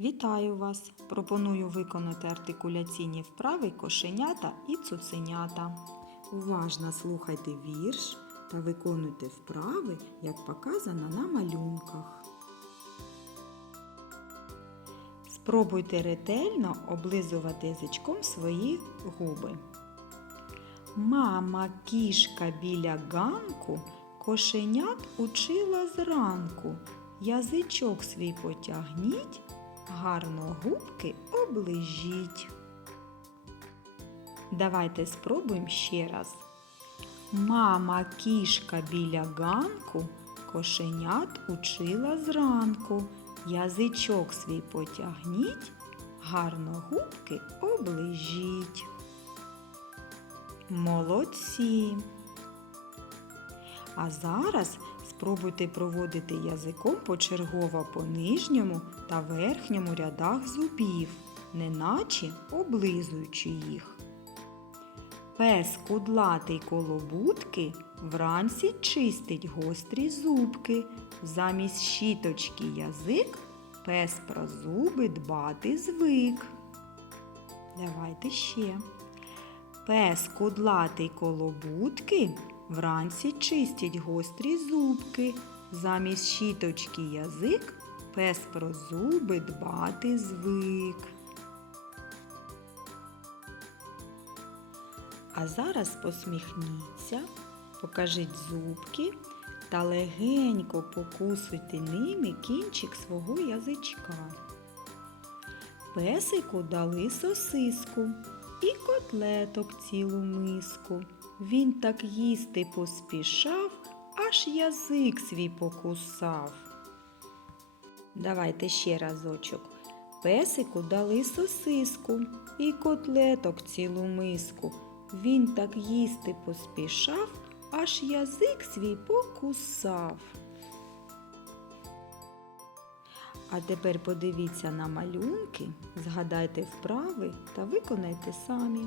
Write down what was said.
Вітаю вас! Пропоную виконати артикуляційні вправи кошенята і цуценята. Уважно слухайте вірш та виконуйте вправи, як показано на малюнках. Спробуйте ретельно облизувати язичком свої губи. Мама кішка біля ганку кошенят учила зранку. Язичок свій потягніть, гарно губки оближіть. Давайте спробуємо ще раз. Мама кішка біля ганку кошенят учила зранку. Язичок свій потягніть, гарно губки оближіть. Молодці! А зараз спробуйте проводити язиком почергово по нижньому та верхньому рядах зубів, неначе облизуючи їх. Пес кудлатий коло будки вранці чистить гострі зубки. Замість щіточки язик пес про зуби дбати звик. Давайте ще. Пес кудлатий коло будки вранці чистять гострі зубки. Замість щіточки язик пес про зуби дбати звик. А зараз посміхніться, покажіть зубки та легенько покусуйте ними кінчик свого язичка. Песику дали сосиску і котлеток цілу миску. Він так їсти поспішав, аж язик свій покусав. Давайте ще разочок. Песику дали сосиску і котлеток цілу миску. Він так їсти поспішав, аж язик свій покусав. А тепер подивіться на малюнки, згадайте вправи та виконайте самі.